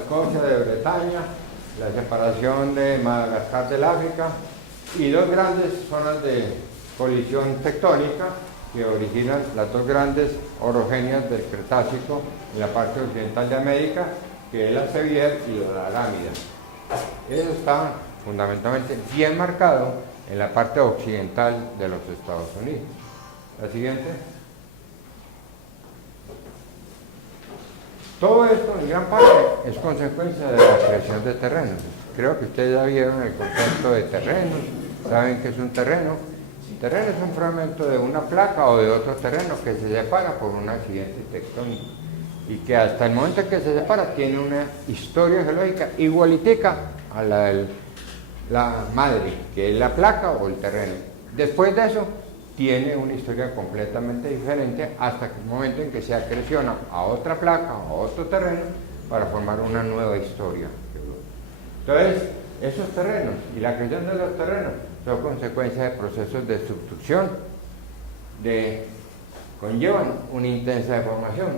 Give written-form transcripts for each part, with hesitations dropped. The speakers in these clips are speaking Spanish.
Escocia de Bretaña, la separación de Madagascar del África y dos grandes zonas de colisión tectónica que originan las dos grandes orogenias del Cretácico en la parte occidental de América, que es la Sevier y la Arámida. Eso está fundamentalmente bien marcado en la parte occidental de los Estados Unidos. La siguiente. Todo esto, en gran parte, es consecuencia de la creación de terrenos. Creo que ustedes ya vieron el concepto de terrenos, saben que es un terreno. El terreno es un fragmento de una placa o de otro terreno que se separa por un accidente tectónico y que hasta el momento en que se separa tiene una historia geológica igualitica a la de la madre, que es la placa o el terreno. Después de eso, tiene una historia completamente diferente hasta el momento en que se acreciona a otra placa o a otro terreno para formar una nueva historia. Entonces, esos terrenos y la creación de los terrenos son consecuencia de procesos de subducción, conllevan una intensa deformación.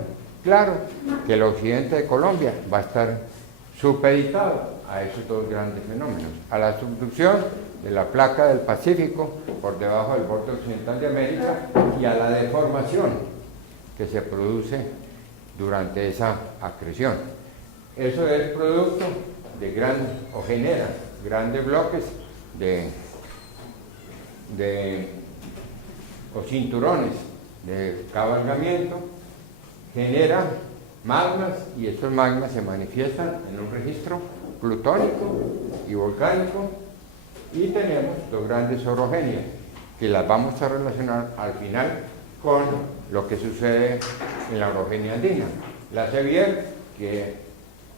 Claro que el occidente de Colombia va a estar supeditado a esos dos grandes fenómenos, a la subducción de la placa del Pacífico por debajo del borde occidental de América y a la deformación que se produce durante esa acreción. Eso es producto de genera grandes bloques o cinturones de cabalgamiento, genera magmas y estos magmas se manifiestan en un registro plutónico y volcánico, y tenemos dos grandes orogenias que las vamos a relacionar al final con lo que sucede en la orogenia andina. La Sevier, que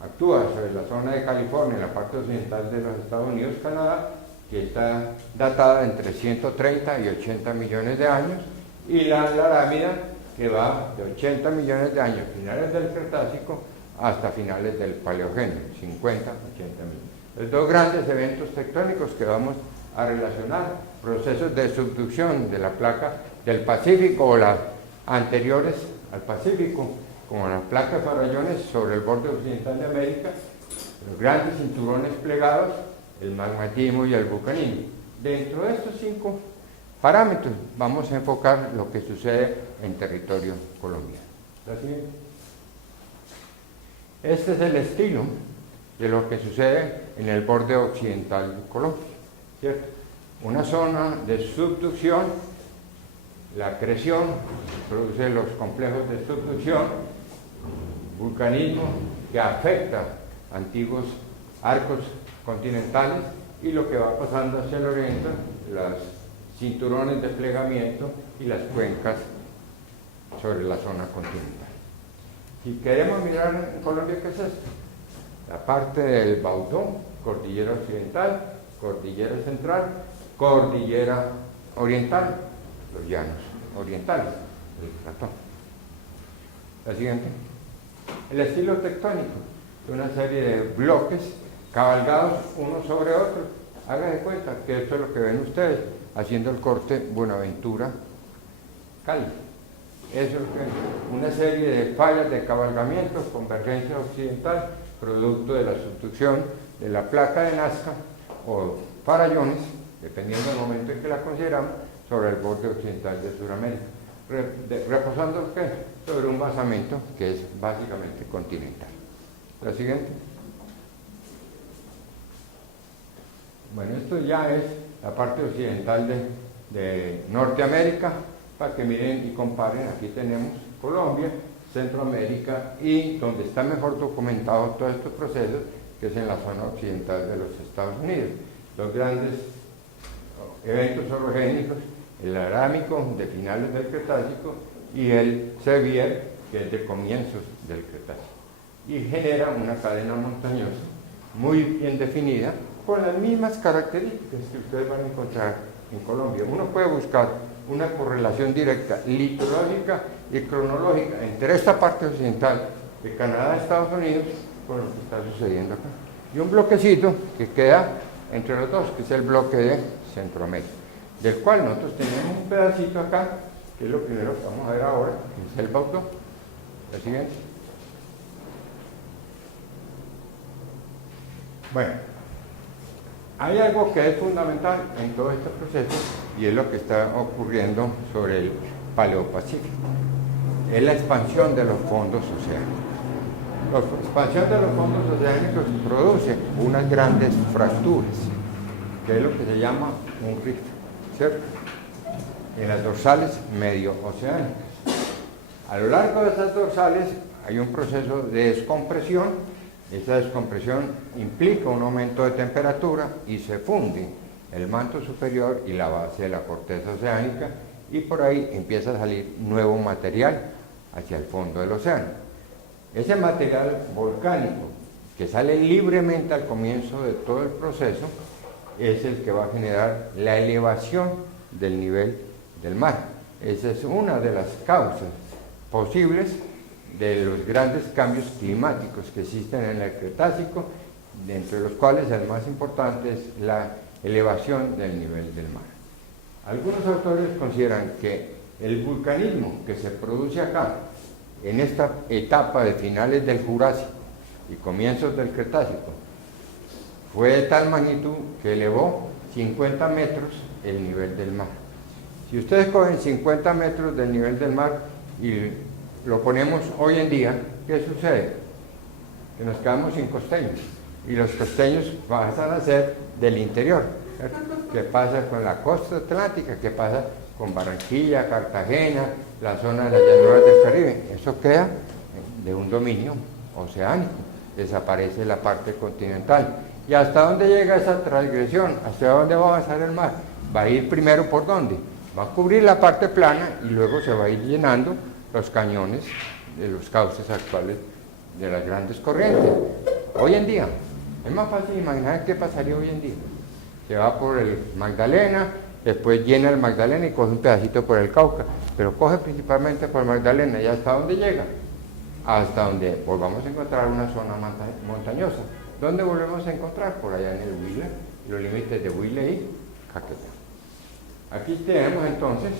actúa sobre la zona de California, en la parte occidental de los Estados Unidos, Canadá, que está datada entre 130 y 80 millones de años, y la Arámida, que va de 80 millones de años, finales del Cretácico, hasta finales del Paleogeno, 50, 80 millones. Los dos grandes eventos tectónicos que vamos a relacionar, procesos de subducción de la placa del Pacífico o las anteriores al Pacífico, como las placas farallones sobre el borde occidental de América, los grandes cinturones plegados, el magmatismo y el vulcanismo. Dentro de estos 5 parámetros vamos a enfocar lo que sucede en territorio colombiano. ¿La siguiente? Este es el estilo de lo que sucede en el borde occidental de Colombia, ¿cierto? Una zona de subducción, la acreción produce los complejos de subducción, vulcanismo que afecta antiguos arcos continentales, y lo que va pasando hacia el oriente, los cinturones de plegamiento y las cuencas sobre la zona continental. Si queremos mirar en Colombia, ¿qué es esto? La parte del Baudó, cordillera occidental, cordillera central, cordillera oriental, los llanos orientales del Platón. La siguiente. El estilo tectónico, una serie de bloques cabalgados unos sobre otros. Hagan de cuenta que esto es lo que ven ustedes haciendo el corte Buenaventura-Cali. Eso es una serie de fallas de cabalgamiento, convergencia occidental, producto de la subducción de la placa de Nazca o farallones, dependiendo del momento en que la consideramos, sobre el borde occidental de Sudamérica, reposando sobre un basamento que es básicamente continental. La siguiente. Bueno, esto ya es la parte occidental de Norteamérica, para que miren y comparen. Aquí tenemos Colombia, Centroamérica, y donde está mejor documentado todos estos procesos, que es en la zona occidental de los Estados Unidos. Los grandes eventos orogénicos, el Arámico de finales del Cretácico y el Sevier, que es de comienzos del Cretácico, y genera una cadena montañosa muy bien definida, con las mismas características que ustedes van a encontrar en Colombia. Uno puede buscar una correlación directa litorológica y cronológica entre esta parte occidental de Canadá y Estados Unidos con lo que está sucediendo acá. Y un bloquecito que queda entre los dos, que es el bloque de Centroamérica, del cual nosotros tenemos un pedacito acá, que es lo primero que vamos a ver ahora, que es el Baudó. La siguiente. Bueno, hay algo que es fundamental en todo este proceso y es lo que está ocurriendo sobre el Paleopacífico. Es la expansión de los fondos oceánicos. La expansión de los fondos oceánicos produce unas grandes fracturas, que es lo que se llama un rift, ¿cierto? En las dorsales medio oceánicas. A lo largo de esas dorsales hay un proceso de descompresión. Esa descompresión implica un aumento de temperatura y se funde el manto superior y la base de la corteza oceánica, y por ahí empieza a salir nuevo material hacia el fondo del océano. Ese material volcánico que sale libremente al comienzo de todo el proceso es el que va a generar la elevación del nivel del mar. Esa es una de las causas posibles de los grandes cambios climáticos que existen en el Cretácico, entre los cuales el más importante es la elevación del nivel del mar. Algunos autores consideran que el vulcanismo que se produce acá, en esta etapa de finales del Jurásico y comienzos del Cretácico, fue de tal magnitud que elevó 50 metros el nivel del mar. Si ustedes cogen 50 metros del nivel del mar y lo ponemos hoy en día, ¿qué sucede? Que nos quedamos sin costeños, y los costeños pasan a ser del interior, ¿cierto? ¿Qué pasa con la costa atlántica? ¿Qué pasa con Barranquilla, Cartagena, la zona de las llanuras del Caribe? Eso queda de un dominio oceánico, desaparece la parte continental. ¿Y hasta dónde llega esa transgresión? ¿Hasta dónde va a avanzar el mar? Va a ir primero por dónde? Va a cubrir la parte plana y luego se va a ir llenando los cañones de los cauces actuales de las grandes corrientes. Hoy en día, es más fácil imaginar qué pasaría hoy en día. Se va por el Magdalena, después llena el Magdalena y coge un pedacito por el Cauca, pero coge principalmente por el Magdalena. ¿Y hasta dónde llega? Hasta donde volvamos a encontrar una zona montañosa. ¿Dónde volvemos a encontrar? Por allá en el Huila, los límites de Huila y Caquetá. Aquí tenemos entonces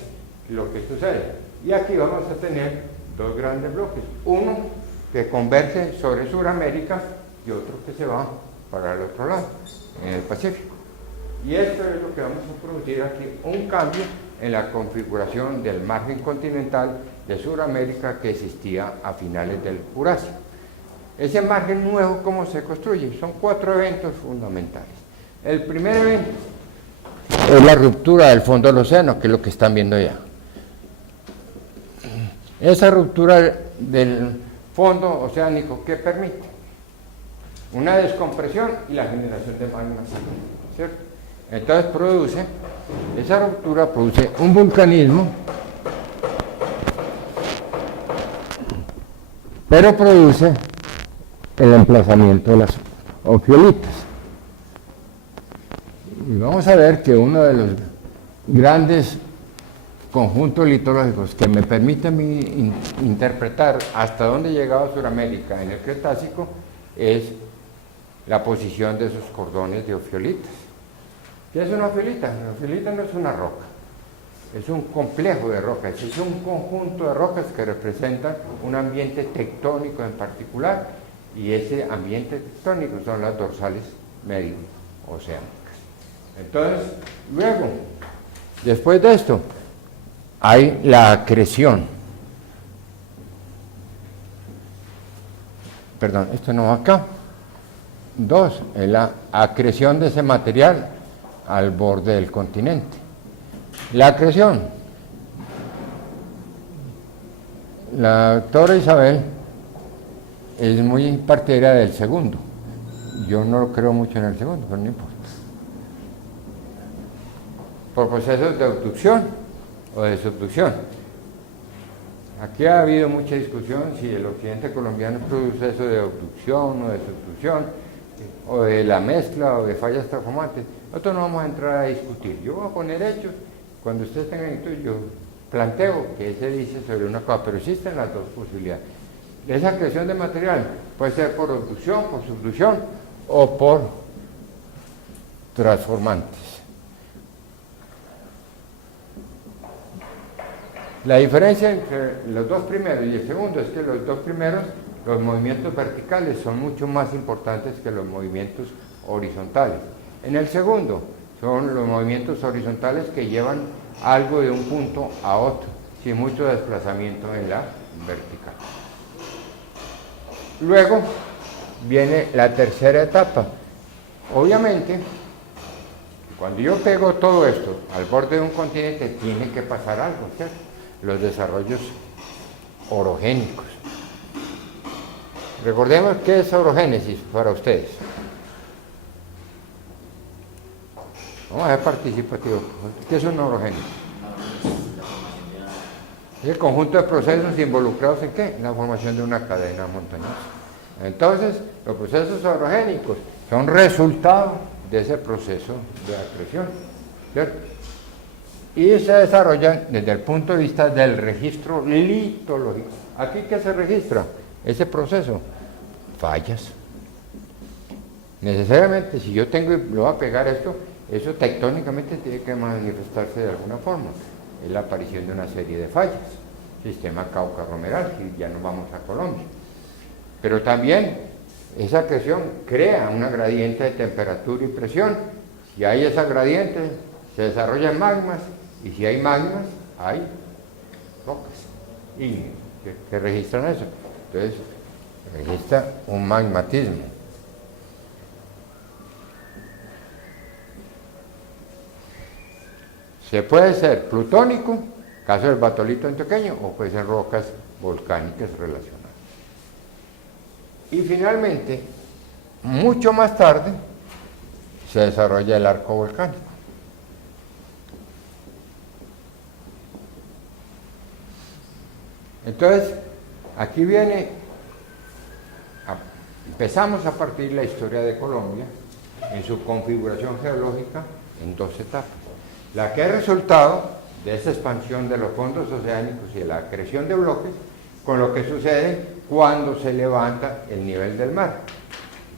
lo que sucede. Y aquí vamos a tener dos grandes bloques. Uno que converge sobre Sudamérica y otro que se va para el otro lado, en el Pacífico. Y esto es lo que vamos a producir aquí, un cambio en la configuración del margen continental de Sudamérica que existía a finales del Jurásico. Ese margen nuevo, ¿cómo se construye? Son 4 eventos fundamentales. El primer evento es la ruptura del fondo del océano, que es lo que están viendo ya. Esa ruptura del fondo oceánico, ¿qué permite? Una descompresión y la generación de magmas, ¿cierto? Entonces esa ruptura produce un vulcanismo, pero produce el emplazamiento de las ofiolitas. Y vamos a ver que uno de los grandes conjuntos litológicos que me permiten interpretar hasta dónde llegaba Sudamérica en el Cretácico es la posición de esos cordones de ofiolitas. ¿Qué es una ofiolita? Una ofiolita no es una roca, es un complejo de rocas, es un conjunto de rocas que representan un ambiente tectónico en particular, y ese ambiente tectónico son las dorsales medio oceánicas. Entonces, luego, después de esto, hay la acreción. Perdón, esto no va acá. 2, es la acreción de ese material al borde del continente. La acreción. La doctora Isabel es muy partidaria del segundo. Yo no creo mucho en el segundo, pero no importa. Por procesos de abducción o de subducción. Aquí ha habido mucha discusión si el occidente colombiano es un proceso de abducción o de subducción, o de la mezcla o de fallas transformantes. Nosotros no vamos a entrar a discutir. Yo voy a poner hechos. Cuando ustedes tengan esto, yo planteo que se dice sobre una cosa, pero existen las dos posibilidades. Esa creación de material puede ser por abducción, por subducción o por transformantes. La diferencia entre los dos primeros y el segundo es que los dos primeros, los movimientos verticales son mucho más importantes que los movimientos horizontales. En el segundo, son los movimientos horizontales que llevan algo de un punto a otro, sin mucho desplazamiento en la vertical. Luego viene la tercera etapa. Obviamente, cuando yo pego todo esto al borde de un continente, tiene que pasar algo, ¿cierto? Los desarrollos orogénicos. Recordemos qué es orogénesis para ustedes. Vamos a ver participativo. ¿Qué es una orogénesis? Es el conjunto de procesos involucrados en ¿qué? En la formación de una cadena montañosa. Entonces, los procesos orogénicos son resultado de ese proceso de acreción, ¿cierto? Y se desarrollan desde el punto de vista del registro litológico. ¿Aquí qué se registra? Ese proceso. Fallas. Necesariamente, si yo tengo y lo voy a pegar esto, eso tectónicamente tiene que manifestarse de alguna forma. Es la aparición de una serie de fallas. Sistema Cauca-Romeral, si ya nos vamos a Colombia. Pero también esa acreción crea una gradiente de temperatura y presión. Si hay esa gradiente, se desarrollan magmas, y si hay magmas, hay rocas. ¿Y qué registran eso? Entonces, registra un magmatismo. Se puede ser plutónico, caso del batolito antioqueño, o puede ser rocas volcánicas relacionadas. Y finalmente, mucho más tarde, se desarrolla el arco volcánico. Entonces, aquí viene, empezamos a partir la historia de Colombia en su configuración geológica en dos etapas. La que es resultado de esa expansión de los fondos oceánicos y de la acreción de bloques, con lo que sucede cuando se levanta el nivel del mar.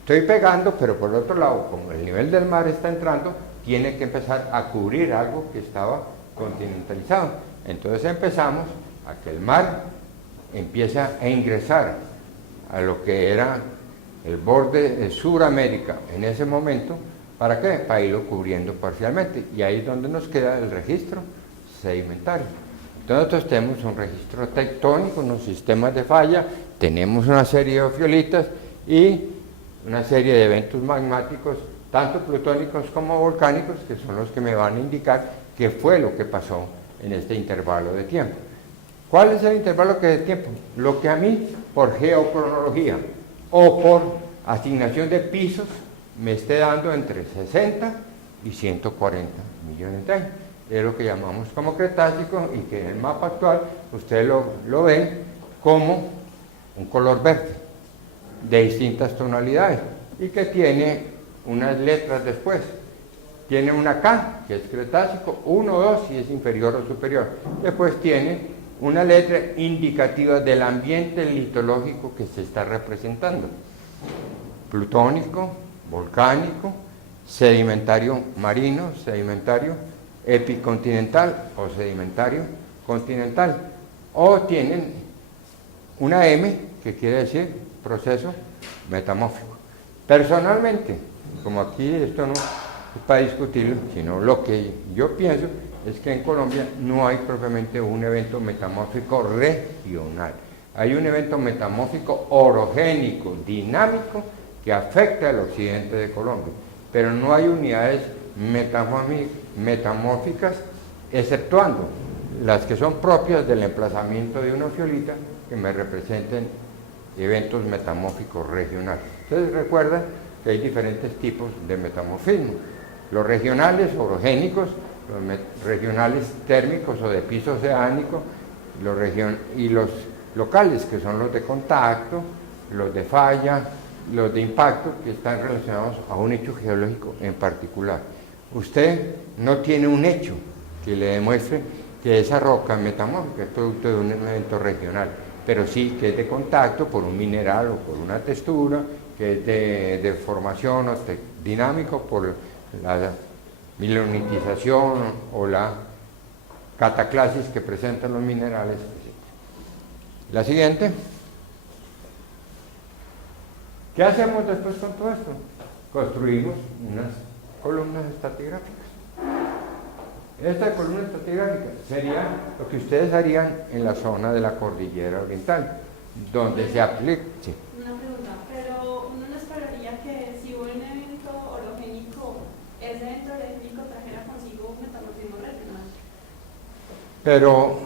Estoy pegando, pero por otro lado, como el nivel del mar está entrando, tiene que empezar a cubrir algo que estaba continentalizado. Entonces empezamos a que el mar empieza a ingresar a lo que era el borde de Sudamérica en ese momento. ¿Para qué? Para irlo cubriendo parcialmente. Y ahí es donde nos queda el registro sedimentario. Entonces nosotros tenemos un registro tectónico, unos sistemas de falla, tenemos una serie de ofiolitas y una serie de eventos magmáticos, tanto plutónicos como volcánicos, que son los que me van a indicar qué fue lo que pasó en este intervalo de tiempo. ¿Cuál es el intervalo de tiempo? Lo que a mí, por geocronología o por asignación de pisos, me esté dando entre 60 y 140 millones de años. Es lo que llamamos como Cretácico y que en el mapa actual ustedes lo ven como un color verde de distintas tonalidades y que tiene unas letras después. Tiene una K, que es Cretácico, 1, 2 y es inferior o superior. Después tiene una letra indicativa del ambiente litológico que se está representando. Plutónico, volcánico, sedimentario marino, sedimentario epicontinental o sedimentario continental. O tienen una M, que quiere decir proceso metamórfico. Personalmente, como aquí esto no es para discutirlo, sino lo que yo pienso es que en Colombia no hay propiamente un evento metamórfico regional. Hay un evento metamórfico orogénico, dinámico, que afecta al occidente de Colombia, pero no hay unidades metamórficas, exceptuando las que son propias del emplazamiento de una ofiolita que me representen eventos metamórficos regionales. Entonces recuerda que hay diferentes tipos de metamorfismo. Los regionales orogénicos, los regionales térmicos o de piso oceánico, y los locales, que son los de contacto, los de falla, los de impacto, que están relacionados a un hecho geológico en particular. Usted no tiene un hecho que le demuestre que esa roca metamórfica es producto de un evento regional, pero sí que es de contacto por un mineral o por una textura, que es de formación o dinámico por la milenitización o la cataclasis que presentan los minerales. La siguiente. ¿Qué hacemos después con todo esto? construimos unas columnas estratigráficas. Esta columna estratigráfica sería lo que ustedes harían en la zona de la cordillera oriental, donde se aplica... Sí. Una pregunta, pero uno no esperaría que si hubo un evento orogénico, ese evento orogénico trajera consigo un metamorfismo regional. Pero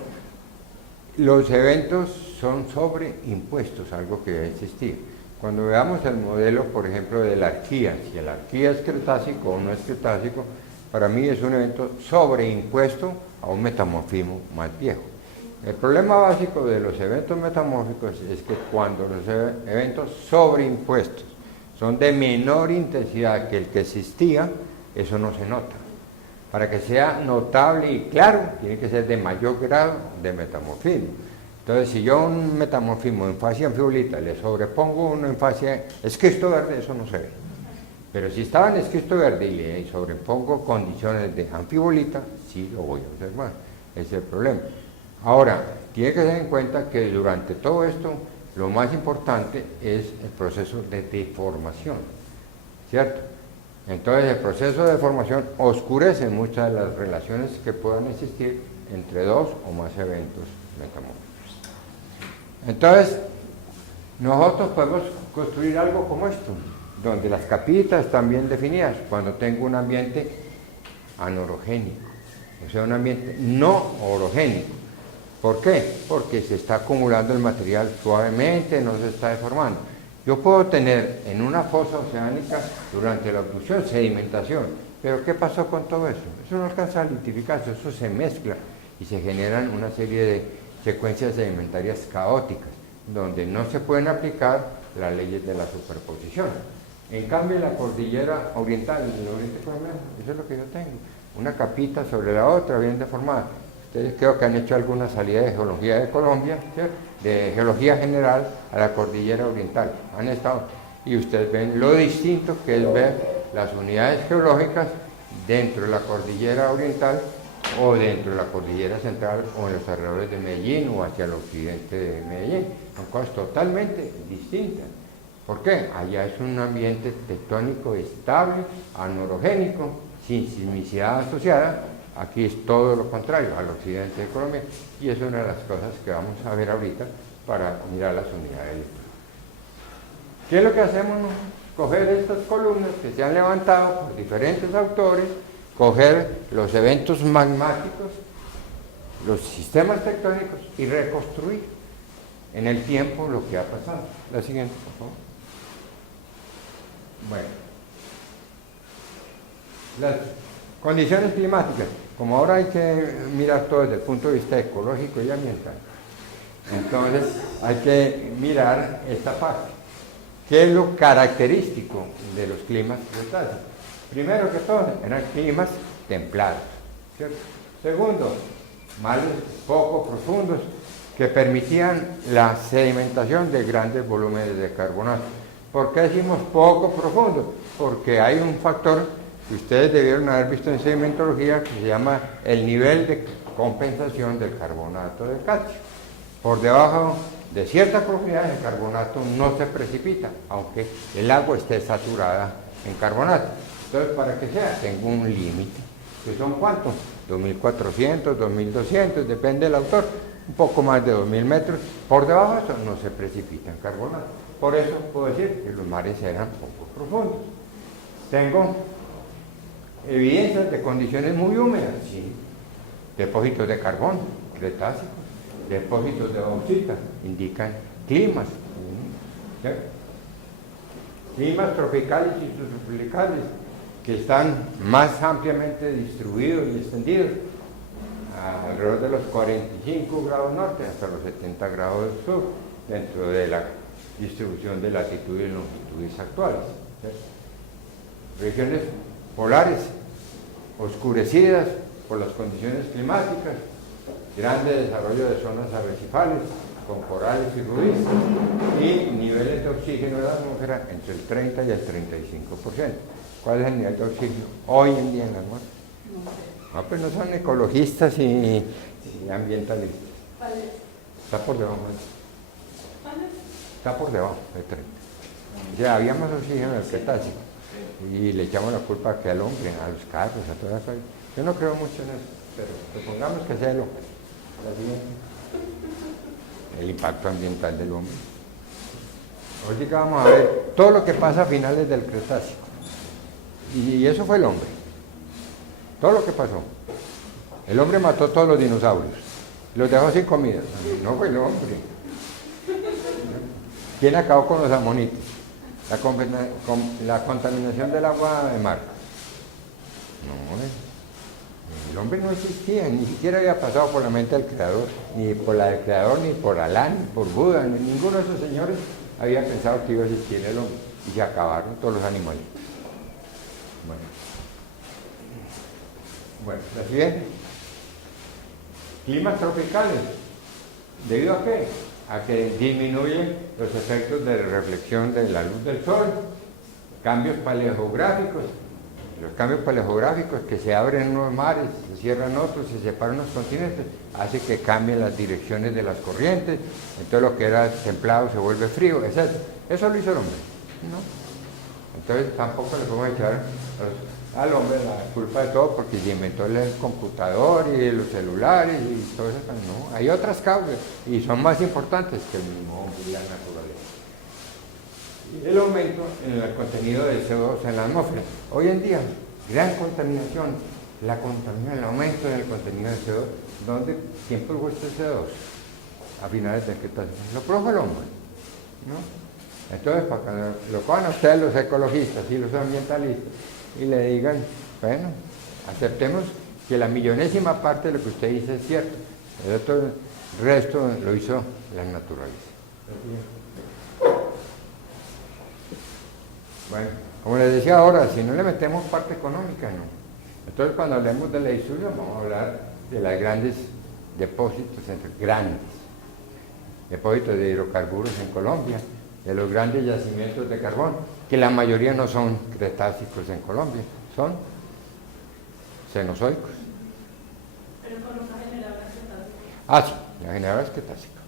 los eventos son sobreimpuestos, algo que ya existía. Cuando veamos el modelo, por ejemplo, de la arquía, si la arquía es cretácico o no es cretácico, para mí es un evento sobreimpuesto a un metamorfismo más viejo. El problema básico de los eventos metamórficos es que cuando los eventos sobreimpuestos son de menor intensidad que el que existía, eso no se nota. Para que sea notable y claro, tiene que ser de mayor grado de metamorfismo. Entonces, si yo a un metamorfismo en fascia anfibolita le sobrepongo uno en fascia esquisto verde, eso no se ve. Pero si estaba en esquisto verde y le sobrepongo condiciones de anfibolita, sí lo voy a observar. Ese es el problema. Ahora, tiene que tener en cuenta que durante todo esto, lo más importante es el proceso de deformación, ¿cierto? Entonces, el proceso de deformación oscurece muchas de las relaciones que puedan existir entre dos o más eventos metamórficos. Entonces, nosotros podemos construir algo como esto, donde las capitas están bien definidas, cuando tengo un ambiente anorogénico, o sea, un ambiente no orogénico. ¿Por qué? Porque se está acumulando el material suavemente, no se está deformando. Yo puedo tener en una fosa oceánica durante la abducción sedimentación, pero ¿qué pasó con todo eso? Eso no alcanza a litificarse, eso se mezcla y se generan una serie de secuencias sedimentarias caóticas, donde no se pueden aplicar las leyes de la superposición. En cambio, en la cordillera oriental, en el oriente colombiano, eso es lo que yo tengo, una capita sobre la otra, bien deformada. Ustedes creo que han hecho alguna salida de geología de Colombia, ¿cierto? De geología general a la cordillera oriental, han estado, y ustedes ven lo distinto que es ver las unidades geológicas dentro de la cordillera oriental o dentro de la cordillera central o en los alrededores de Medellín o hacia el occidente de Medellín. Son cosas totalmente distintas. ¿Por qué? Allá es un ambiente tectónico estable, anorogénico, sin sismicidad asociada. Aquí es todo lo contrario, al occidente de Colombia, y es una de las cosas que vamos a ver ahorita para mirar las unidades. ¿Qué es lo que hacemos? Coger estas columnas que se han levantado por diferentes autores, coger los eventos magmáticos, los sistemas tectónicos y reconstruir en el tiempo lo que ha pasado. La siguiente, por favor. Bueno, las condiciones climáticas, como ahora hay que mirar todo desde el punto de vista ecológico y ambiental, entonces hay que mirar esta parte. ¿Qué es lo característico de los climas cretácicos? Primero que todo, eran climas templados, ¿cierto? Segundo, mares poco profundos que permitían la sedimentación de grandes volúmenes de carbonato. ¿Por qué decimos poco profundo? Porque hay un factor que ustedes debieron haber visto en sedimentología que se llama el nivel de compensación del carbonato de calcio. Por debajo de cierta profundidad el carbonato no se precipita, aunque el agua esté saturada en carbonato. Entonces, para que sea, tengo un límite, que son ¿cuántos? 2.400, 2.200, depende del autor, un poco más de 2.000 metros. Por debajo de eso no se precipita en carbonato. Por eso puedo decir que los mares eran poco profundos. Tengo evidencias de condiciones muy húmedas, sí. Depósitos de carbón, cretácicos, depósitos de bauxita, indican climas. ¿Sí? Climas tropicales y subtropicales que están más ampliamente distribuidos y extendidos, alrededor de los 45 grados norte hasta los 70 grados sur, dentro de la distribución de latitud y longitudes actuales. ¿Sí? Regiones polares, oscurecidas por las condiciones climáticas, grande desarrollo de zonas arrecifales, con corales y rudistas, y niveles de oxígeno de la atmósfera entre el 30 y el 35%. ¿Cuál es el nivel de oxígeno hoy en día en la atmósfera? No, pues no son ecologistas y ambientalistas. ¿Cuál es? Está por debajo. ¿Cuál es? Está por debajo de 30. Ya había más oxígeno en el Cretácico. y le echamos la culpa que al hombre, a los carros, a todas las cosas. Yo no creo mucho en eso, pero supongamos que sea el hombre. El impacto ambiental del hombre. Hoy que vamos a ver todo lo que pasa a finales del Cretácico. Y eso fue el hombre. Todo lo que pasó. El hombre mató todos los dinosaurios. Los dejó sin comida. No fue el hombre. ¿Quién acabó con los amonites? La contaminación del agua de mar. No, el hombre no existía, ni siquiera había pasado por la mente del Creador, ni por la del Creador, ni por Alá, ni por Buda, ni ninguno de esos señores había pensado que iba a existir el hombre. Y se acabaron todos los animales. Bueno, la siguiente. Climas tropicales. ¿Debido a qué? A que disminuyen los efectos de reflexión de la luz del sol, cambios paleogeográficos. Los cambios paleogeográficos, que se abren unos mares, se cierran otros, se separan unos continentes, hace que cambien las direcciones de las corrientes, entonces lo que era templado se vuelve frío, etc. Eso lo hizo el hombre, ¿no? Entonces tampoco le podemos echar al hombre la culpa de todo porque se inventó el computador y los celulares y todo eso. No, hay otras causas y son más importantes que el mismo hombre y la naturaleza. Y el aumento en el contenido de CO2 en la atmósfera. Hoy en día, gran contaminación, el aumento en el contenido de CO2. ¿Quién produjo este CO2? A finales del Cretácico. Lo produjo el hombre, ¿no? Entonces, para que lo cojan a ustedes los ecologistas y los ambientalistas y le digan, bueno, aceptemos que la millonésima parte de lo que usted dice es cierto, el resto lo hizo la naturaleza. Bueno, como les decía ahora, si no le metemos parte económica, no. Entonces, cuando hablemos de la distribución, vamos a hablar de los grandes depósitos, depósitos de hidrocarburos en Colombia, de los grandes yacimientos de carbón, que la mayoría no son cretácicos en Colombia, son cenozoicos. Pero con una generadora cretácica. Ah, sí, la generadora es cretácica.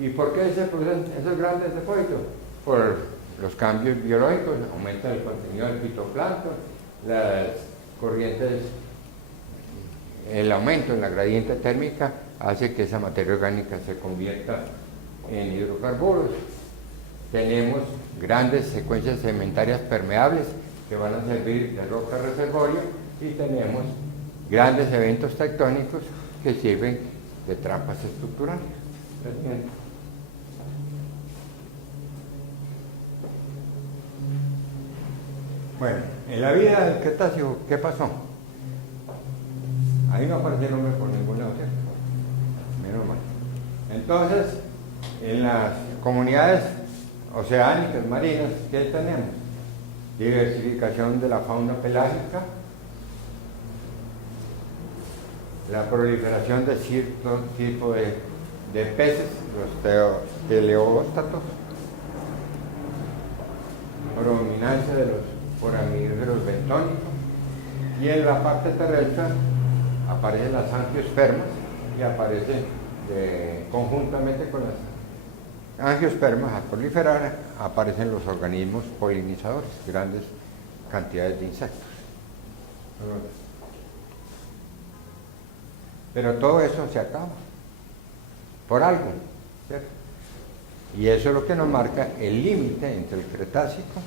¿Y por qué se producen esos grandes depósitos? Por los cambios biológicos, aumenta el contenido del fitoplancton, las corrientes, el aumento en la gradiente térmica hace que esa materia orgánica se convierta en hidrocarburos. Tenemos grandes secuencias sedimentarias permeables que van a servir de roca reservorio y tenemos grandes eventos tectónicos que sirven de trampas estructurales. Bueno, en la vida del Cretácico, ¿qué pasó? Ahí no apareció el hombre por ningún lado, ¿cierto? Menos mal. Entonces, en las comunidades oceánicas, marinas, ¿qué tenemos? Diversificación de la fauna pelágica, la proliferación de cierto tipo de peces, los teleóstatos, predominancia de los foramíferos bentónicos, y en la parte terrestre aparecen las angiospermas y aparecen conjuntamente con las angiospermas al proliferar aparecen los organismos polinizadores, grandes cantidades de insectos. Pero todo eso se acaba por algo, ¿cierto? Y eso es lo que nos marca el límite entre el Cretácico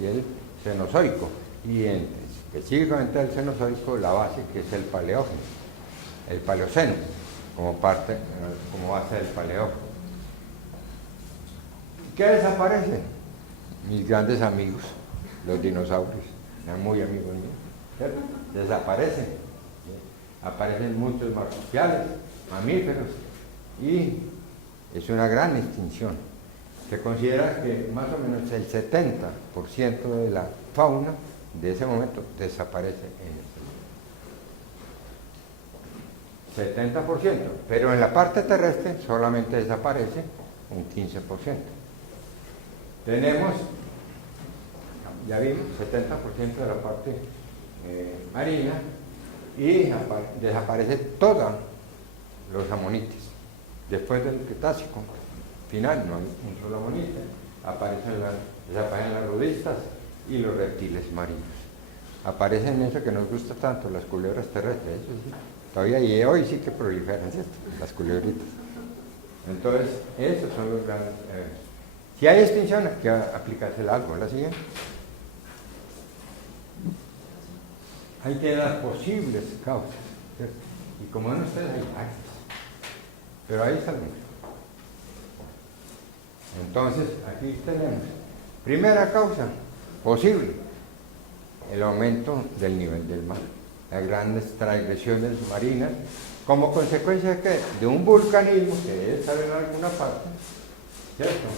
y el Cenozoico, y específicamente el Cenozoico, la base que es el Paleógeno, el Paleoceno, como base del Paleógeno. ¿Qué desaparece? Mis grandes amigos, los dinosaurios, eran muy amigos míos, ¿cierto? Desaparecen, aparecen muchos marsupiales, mamíferos, y es una gran extinción. Se considera que más o menos el 70% de la fauna de ese momento desaparece en este momento. 70%, pero en la parte terrestre solamente desaparece un 15%. Tenemos, ya vimos, 70% de la parte marina y desaparece todos los amonites. Después del Cretácico final no hay un solo amonite. desaparecen las rudistas y los reptiles marinos. Aparecen eso que nos gusta tanto, las culebras terrestres, eso sí. Todavía y hoy sí que proliferan, ¿cierto? Las culebritas. Entonces, esos son los grandes eventos. Si hay extinción, hay que aplicarse algo. La siguiente. Hay que dar posibles causas, ¿cierto? Y como en ustedes hay varias, pero ahí está el número. Entonces, aquí tenemos, primera causa posible, el aumento del nivel del mar, las grandes transgresiones marinas, como consecuencia de ¿qué? De un vulcanismo que debe estar en alguna parte, ¿cierto?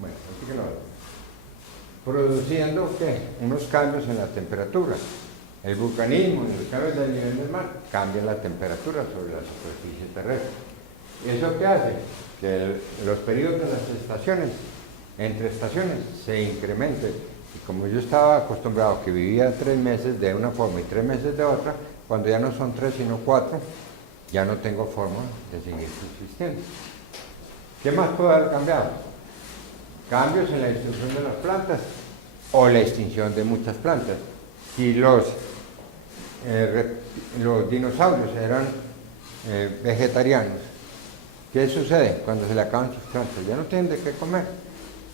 Bueno, así que no. Produciendo ¿qué? Unos cambios en la temperatura. El vulcanismo y los cambios del nivel del mar cambian la temperatura sobre la superficie terrestre. ¿Eso qué hace? Que los periodos de las estaciones, entre estaciones, se incrementen. Y como yo estaba acostumbrado que vivía 3 meses de una forma y 3 meses de otra, cuando ya no son 3 sino 4, ya no tengo forma de seguir subsistiendo. ¿Qué más puede haber cambiado? Cambios en la distribución de las plantas o la extinción de muchas plantas. Si los dinosaurios eran vegetarianos, ¿qué sucede cuando se le acaban sus plantas? Ya no tienen de qué comer.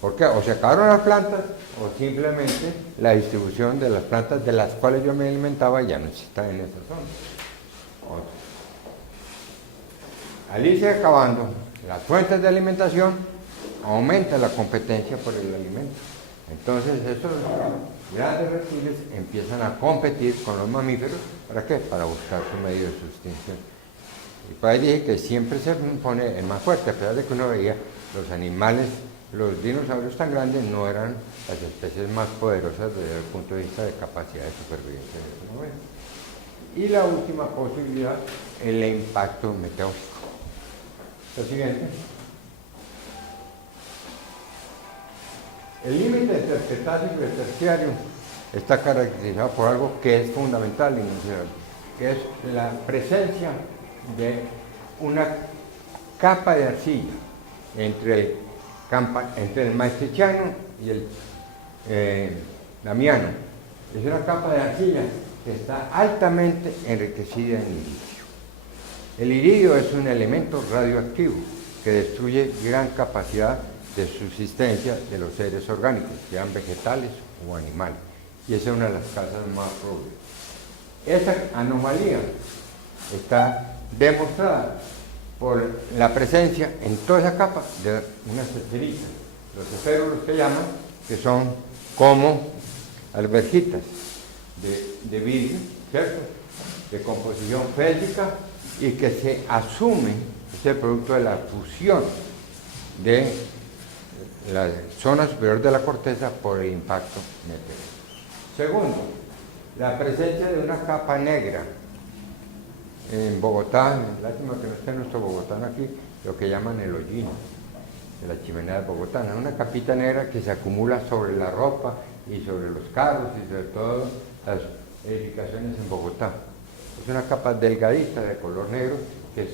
¿Por qué? O se acabaron las plantas o simplemente la distribución de las plantas de las cuales yo me alimentaba ya no está en esa zona. Al irse acabando las fuentes de alimentación, aumenta la competencia por el alimento. Entonces estos grandes reptiles empiezan a competir con los mamíferos. ¿Para qué? Para buscar su medio de sustitución. Y por ahí dije que siempre se pone el más fuerte, a pesar de que uno veía los animales, los dinosaurios tan grandes no eran las especies más poderosas desde el punto de vista de capacidad de supervivencia en ese momento. Y la última posibilidad, el impacto meteórico. Lo siguiente. El límite entre el Cretácico y el Terciario está caracterizado por algo que es fundamental y inicial, que es la presencia de una capa de arcilla entre el Maastrichtiano y el Damiano. Es una capa de arcilla que está altamente enriquecida en iridio. El iridio es un elemento radioactivo que destruye gran capacidad de subsistencia de los seres orgánicos, sean vegetales o animales. Y esa es una de las causas más probables. Esa anomalía está demostrada por la presencia en toda esa capa de unas esferitas, los esferos que llaman, que son como alberjitas de vidrio, ¿cierto?, de composición félsica y que se asume, es el producto de la fusión de la zona superior de la corteza por el impacto meteórico. Segundo, la presencia de una capa negra. En Bogotá, lástima que no esté nuestro bogotano aquí, lo que llaman el hollín de la chimenea bogotana, una capita negra que se acumula sobre la ropa y sobre los carros y sobre todo las edificaciones en Bogotá. Es una capa delgadita de color negro, que es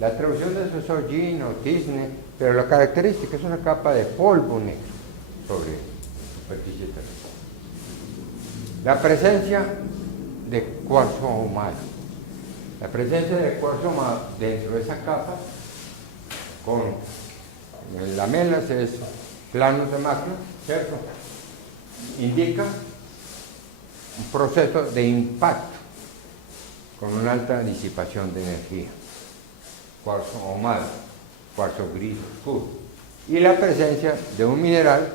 la traducción de eso es hollín o tizne, pero la característica es una capa de polvo negro sobre la superficie terrestre. La presencia de cuarzo ahumado. La presencia de cuarzo ahumado dentro de esa capa, con lamelas, es planos de macro, ¿cierto?, indica un proceso de impacto con una alta disipación de energía. Cuarzo ahumado, cuarzo gris oscuro. Y la presencia de un mineral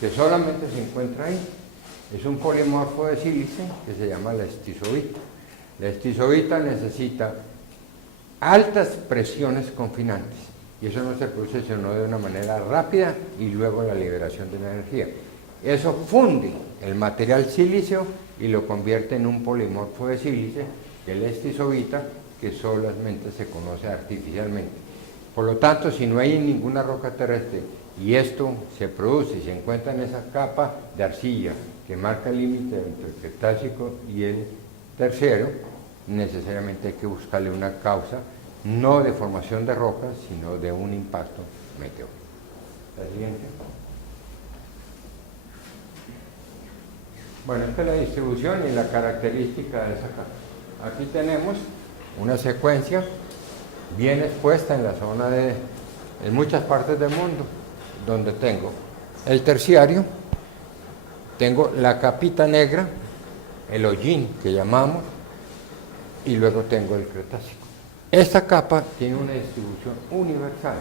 que solamente se encuentra ahí. Es un polimorfo de sílice que se llama la estisovita. La estisovita necesita altas presiones confinantes y eso no se produce sino de una manera rápida y luego la liberación de la energía. Eso funde el material sílice y lo convierte en un polimorfo de sílice, que es la estisovita, que solamente se conoce artificialmente. Por lo tanto, si no hay ninguna roca terrestre y esto se produce y se encuentra en esa capa de arcilla que marca el límite entre el Cretácico y el Terciario, necesariamente hay que buscarle una causa, no de formación de rocas, sino de un impacto meteórico. La siguiente. Bueno, esta es la distribución y la característica de esa capa. Aquí tenemos una secuencia bien expuesta en la zona en muchas partes del mundo, donde tengo el terciario, tengo la capita negra, el hollín que llamamos, y luego tengo el Cretácico. Esta capa tiene una distribución universal.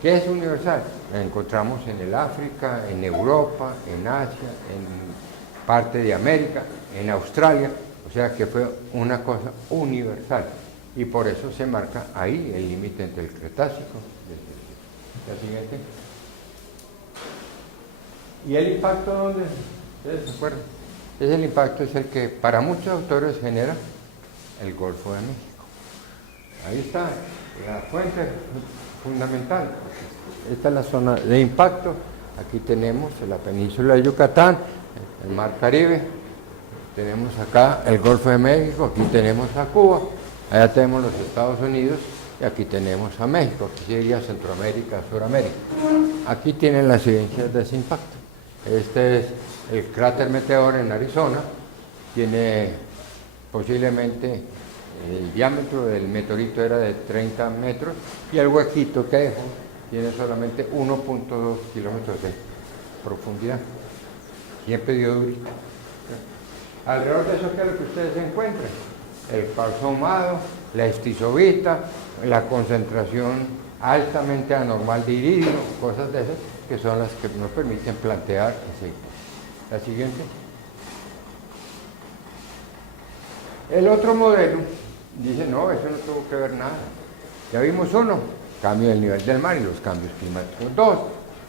¿Qué es universal? La encontramos en el África, en Europa, en Asia, en parte de América, en Australia, o sea que fue una cosa universal. Y por eso se marca ahí el límite entre el Cretácico y el Terciario. La siguiente. ¿Y el impacto dónde? ¿Ustedes se acuerdan? Ese impacto es el que para muchos autores genera el Golfo de México. Ahí está la fuente fundamental. Esta es la zona de impacto. Aquí tenemos la península de Yucatán, el Mar Caribe. Tenemos acá el Golfo de México, aquí tenemos a Cuba. Allá tenemos los Estados Unidos y aquí tenemos a México, aquí sería Centroamérica, Suramérica. Aquí tienen las evidencias de ese impacto. Este es el cráter Meteor en Arizona, tiene posiblemente el diámetro del meteorito era de 30 metros y el huequito que dejó tiene solamente 1.2 kilómetros de profundidad. Siempre dio durito. Alrededor de eso, ¿qué es lo que ustedes encuentran? El cuarzo ahumado, la estisovita, la concentración altamente anormal de iridio, cosas de esas que son las que nos permiten plantear ese. La siguiente. El otro modelo dice, no, eso no tuvo que ver nada. Ya vimos uno, cambio del nivel del mar y los cambios climáticos. Dos,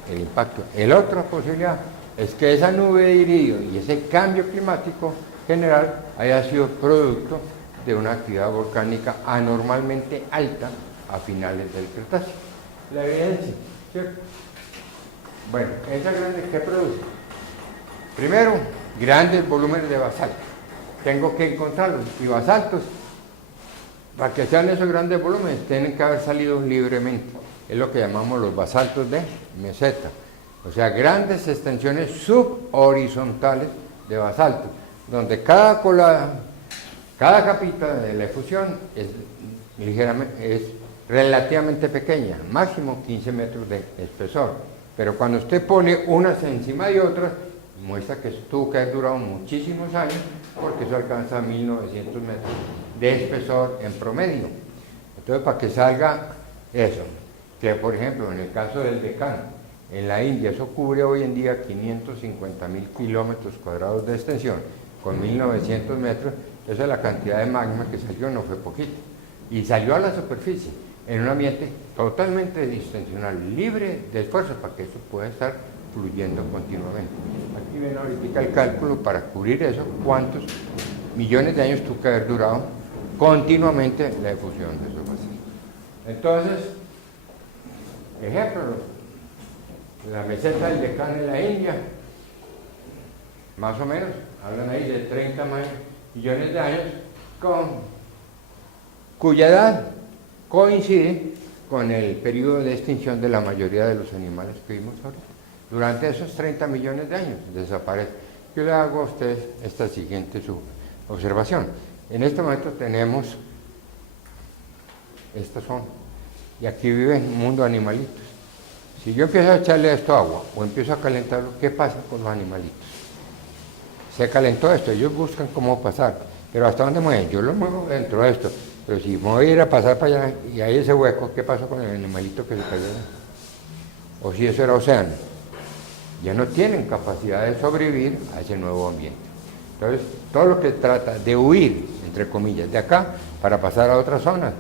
el impacto. La otra posibilidad es que esa nube de iridio y ese cambio climático general haya sido producto de una actividad volcánica anormalmente alta a finales del Cretácico. La evidencia, ¿cierto? Bueno, esa grande, ¿qué produce? Primero, grandes volúmenes de basalto. Tengo que encontrarlos. Y basaltos, para que sean esos grandes volúmenes, tienen que haber salido libremente. Es lo que llamamos los basaltos de meseta. O sea, grandes extensiones subhorizontales de basalto, donde cada capita de la efusión es relativamente pequeña, máximo 15 metros de espesor. Pero cuando usted pone unas encima de otras, muestra que tuvo que haber durado muchísimos años, porque eso alcanza 1900 metros de espesor en promedio. Entonces, para que salga eso, que por ejemplo, en el caso del Deccan, en la India, eso cubre hoy en día 550.000 kilómetros cuadrados de extensión, con 1900 metros, esa es la cantidad de magma que salió, no fue poquito. Y salió a la superficie, en un ambiente totalmente distensional, libre de esfuerzo, para que eso pueda estar fluyendo continuamente. Aquí ven ahorita el cálculo para cubrir eso, cuántos millones de años tuvo que haber durado continuamente la efusión de esos vacíos. Entonces, ejemplo, la meseta del Deccan en la India, más o menos, hablan ahí de 30 millones de años, cuya edad coincide con el periodo de extinción de la mayoría de los animales que vimos ahorita. Durante esos 30 millones de años desaparece. Yo le hago a ustedes esta siguiente observación. En este momento tenemos esta zona, y aquí vive un mundo de animalitos. Si yo empiezo a echarle esto agua o empiezo a calentarlo, ¿qué pasa con los animalitos? Se calentó esto, ellos buscan cómo pasar, pero ¿hasta dónde mueven? Yo lo muevo dentro de esto, pero si me voy a ir a pasar para allá y hay ese hueco, ¿qué pasa con el animalito que se cayó? O si eso era océano, ya no tienen capacidad de sobrevivir a ese nuevo ambiente. Entonces, todo lo que trata de huir, entre comillas, de acá para pasar a otras zonas,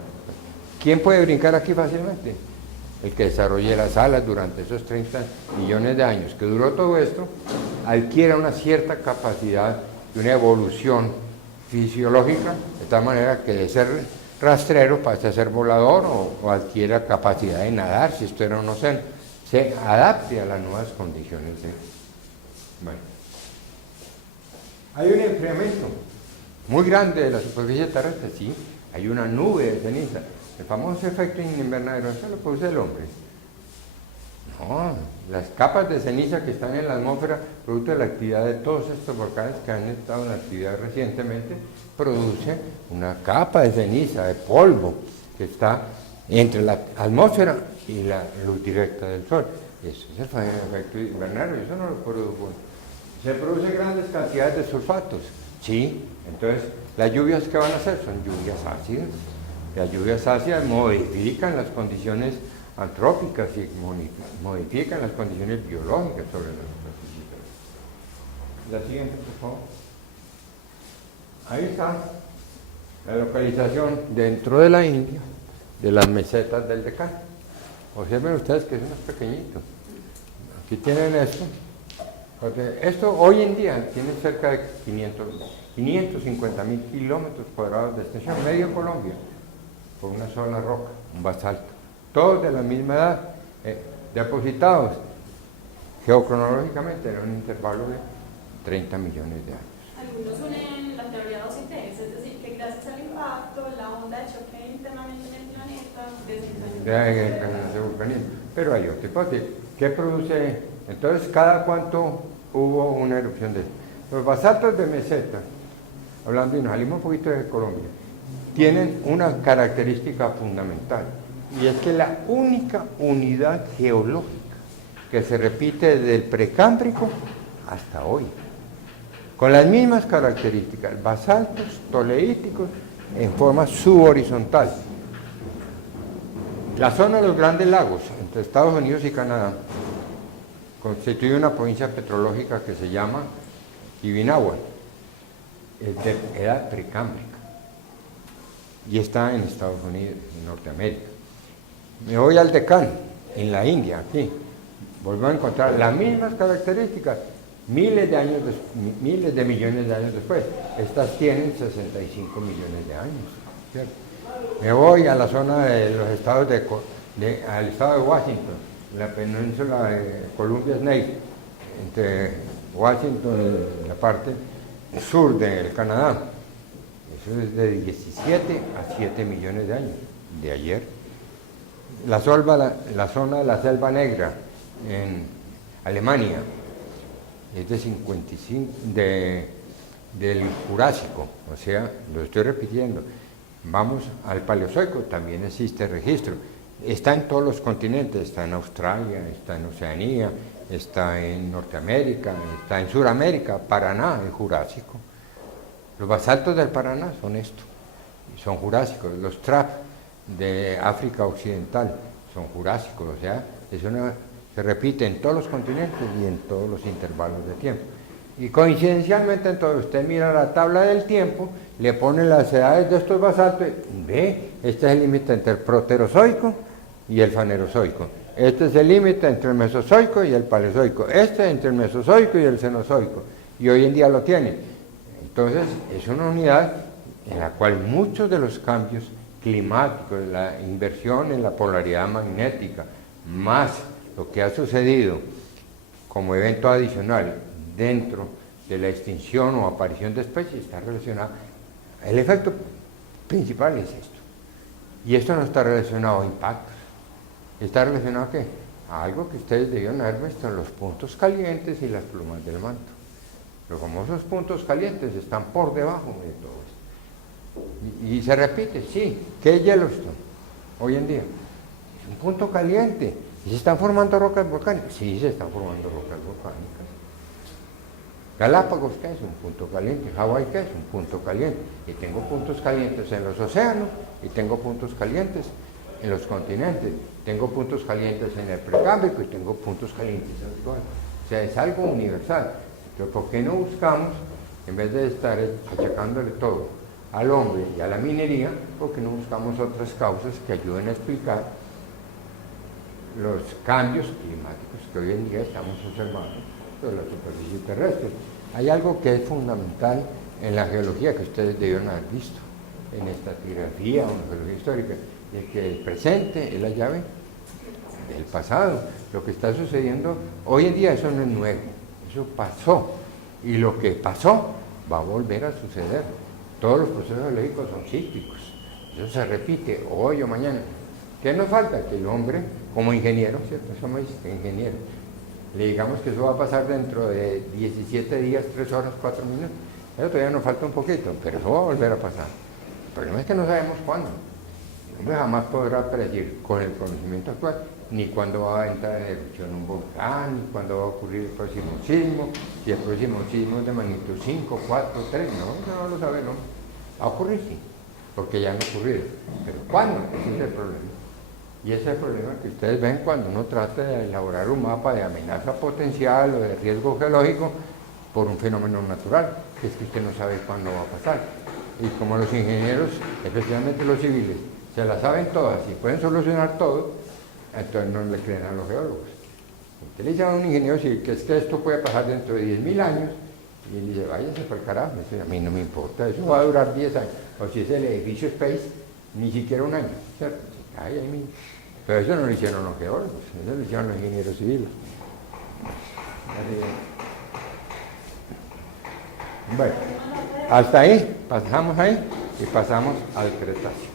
¿quién puede brincar aquí fácilmente? El que desarrolle las alas durante esos 30 millones de años que duró todo esto, adquiere una cierta capacidad de una evolución fisiológica, de tal manera que de ser rastrero pase a ser volador o adquiera capacidad de nadar, si esto era un océano, se adapte a las nuevas condiciones. Bueno, hay un enfriamiento muy grande de la superficie terrestre, sí, hay una nube de ceniza. El famoso efecto invernadero, eso lo produce el hombre. No, las capas de ceniza que están en la atmósfera, producto de la actividad de todos estos volcanes que han estado en actividad recientemente, produce una capa de ceniza, de polvo, que está entre la atmósfera y la luz directa del sol. Eso es el efecto invernadero, eso no lo produjo. Se producen grandes cantidades de sulfatos, sí, entonces las lluvias que van a hacer son lluvias ácidas. Las lluvias ácidas modifican las condiciones antrópicas y modifican las condiciones biológicas sobre la superficie. La siguiente, por favor. Ahí está la localización dentro de la India de las mesetas del Deccan. Observen ustedes que es más pequeñito. Aquí tienen esto. Porque esto hoy en día tiene cerca de 550.000 kilómetros cuadrados de extensión, medio Colombia, por una sola roca, un basalto. Todos de la misma edad, depositados geocronológicamente en un intervalo de 30 millones de años. Algunos unen la teoría 2 y 3, es decir, que gracias al impacto, la onda de choque internamente en el planeta de vulcanismo. Pero hay otra hipótesis. ¿Qué produce? Entonces, ¿cada cuánto hubo una erupción de esto? Los basaltos de meseta, hablando y nos salimos un poquito de Colombia, tienen una característica fundamental, y es que la única unidad geológica que se repite desde el precámbrico hasta hoy, con las mismas características, basaltos toleíticos en forma subhorizontal. La zona de los Grandes Lagos, entre Estados Unidos y Canadá, constituye una provincia petrológica que se llama Ibinahua, es de edad precámbrica, y está en Estados Unidos, en Norteamérica. Me voy al Deccan, en la India, aquí, vuelvo a encontrar las mismas características, miles de millones de años después. Estas tienen 65 millones de años, ¿cierto? Me voy a la zona de los estados al estado de Washington, la península de Columbia Snake, entre Washington y la parte sur del Canadá. Eso es de 17 a 7 millones de años, de ayer. La zona de la Selva Negra en Alemania es de 55 del Jurásico, o sea, lo estoy repitiendo. Vamos al Paleozoico, también existe registro. Está en todos los continentes, está en Australia, está en Oceanía, está en Norteamérica, está en Sudamérica, Paraná, el Jurásico. Los basaltos del Paraná son esto, son jurásicos. Los trap de África Occidental son jurásicos, o sea, se repite en todos los continentes y en todos los intervalos de tiempo. Y coincidencialmente, entonces, usted mira la tabla del tiempo, le pone las edades de estos basaltos, y ve, este es el límite entre el proterozoico y el fanerozoico. Este es el límite entre el mesozoico y el paleozoico. Este entre el mesozoico y el cenozoico. Y hoy en día lo tiene. Entonces, es una unidad en la cual muchos de los cambios climáticos, la inversión en la polaridad magnética, más lo que ha sucedido como evento adicional dentro de la extinción o aparición de especies, está relacionado. El efecto principal es esto. Y esto no está relacionado a impactos. ¿Está relacionado a qué? A algo que ustedes debieron haber visto en los puntos calientes y las plumas del manto. Los famosos puntos calientes están por debajo de todo esto. Y se repite, sí. ¿Qué es Yellowstone hoy en día? Es un punto caliente. ¿Y se están formando rocas volcánicas? Sí, se están formando rocas volcánicas. Galápagos, ¿qué es? Un punto caliente. Hawái, ¿qué es? Un punto caliente. Y tengo puntos calientes en los océanos y tengo puntos calientes en los continentes. Tengo puntos calientes en el precámbrico y tengo puntos calientes en el actual. O sea, es algo universal. Pero ¿por qué no buscamos, en vez de estar achacándole todo al hombre y a la minería, por qué no buscamos otras causas que ayuden a explicar los cambios climáticos que hoy en día estamos observando sobre la superficie terrestre? Hay algo que es fundamental en la geología que ustedes debieron haber visto, en estratigrafía o en la geología histórica, de que el presente es la llave del pasado. Lo que está sucediendo hoy en día, eso no es nuevo, eso pasó, y lo que pasó va a volver a suceder. Todos los procesos geológicos son cíclicos, eso se repite hoy o mañana. ¿Qué nos falta? Que el hombre como ingeniero, ¿cierto? Somos ingenieros. Le digamos que eso va a pasar dentro de 17 días, 3 horas, 4 minutos. Eso todavía nos falta un poquito, pero eso va a volver a pasar. El problema es que no sabemos cuándo. El hombre jamás podrá predecir con el conocimiento actual ni cuándo va a entrar en erupción un volcán, ni cuándo va a ocurrir el próximo sismo, si el próximo sismo es de magnitud 5, 4, 3, no, eso no lo sabe el hombre. Va a ocurrir, sí, porque ya han ocurrido. Pero ¿cuándo? Ese es el problema. Y ese es el problema que ustedes ven cuando uno trata de elaborar un mapa de amenaza potencial o de riesgo geológico por un fenómeno natural, que es que usted no sabe cuándo va a pasar. Y como los ingenieros, especialmente los civiles, se las saben todas y pueden solucionar todo, entonces no le creen a los geólogos. Usted le dice a un ingeniero civil que es que esto puede pasar dentro de 10.000 años, y él dice, váyase para el carajo, a mí no me importa, eso va a durar 10 años. O si es el edificio Space, ni siquiera un año, ¿cierto? Ahí mismo. Pero eso no lo hicieron los geólogos, eso lo hicieron los ingenieros civiles. Bueno, hasta ahí, pasamos ahí y pasamos al Cretácico.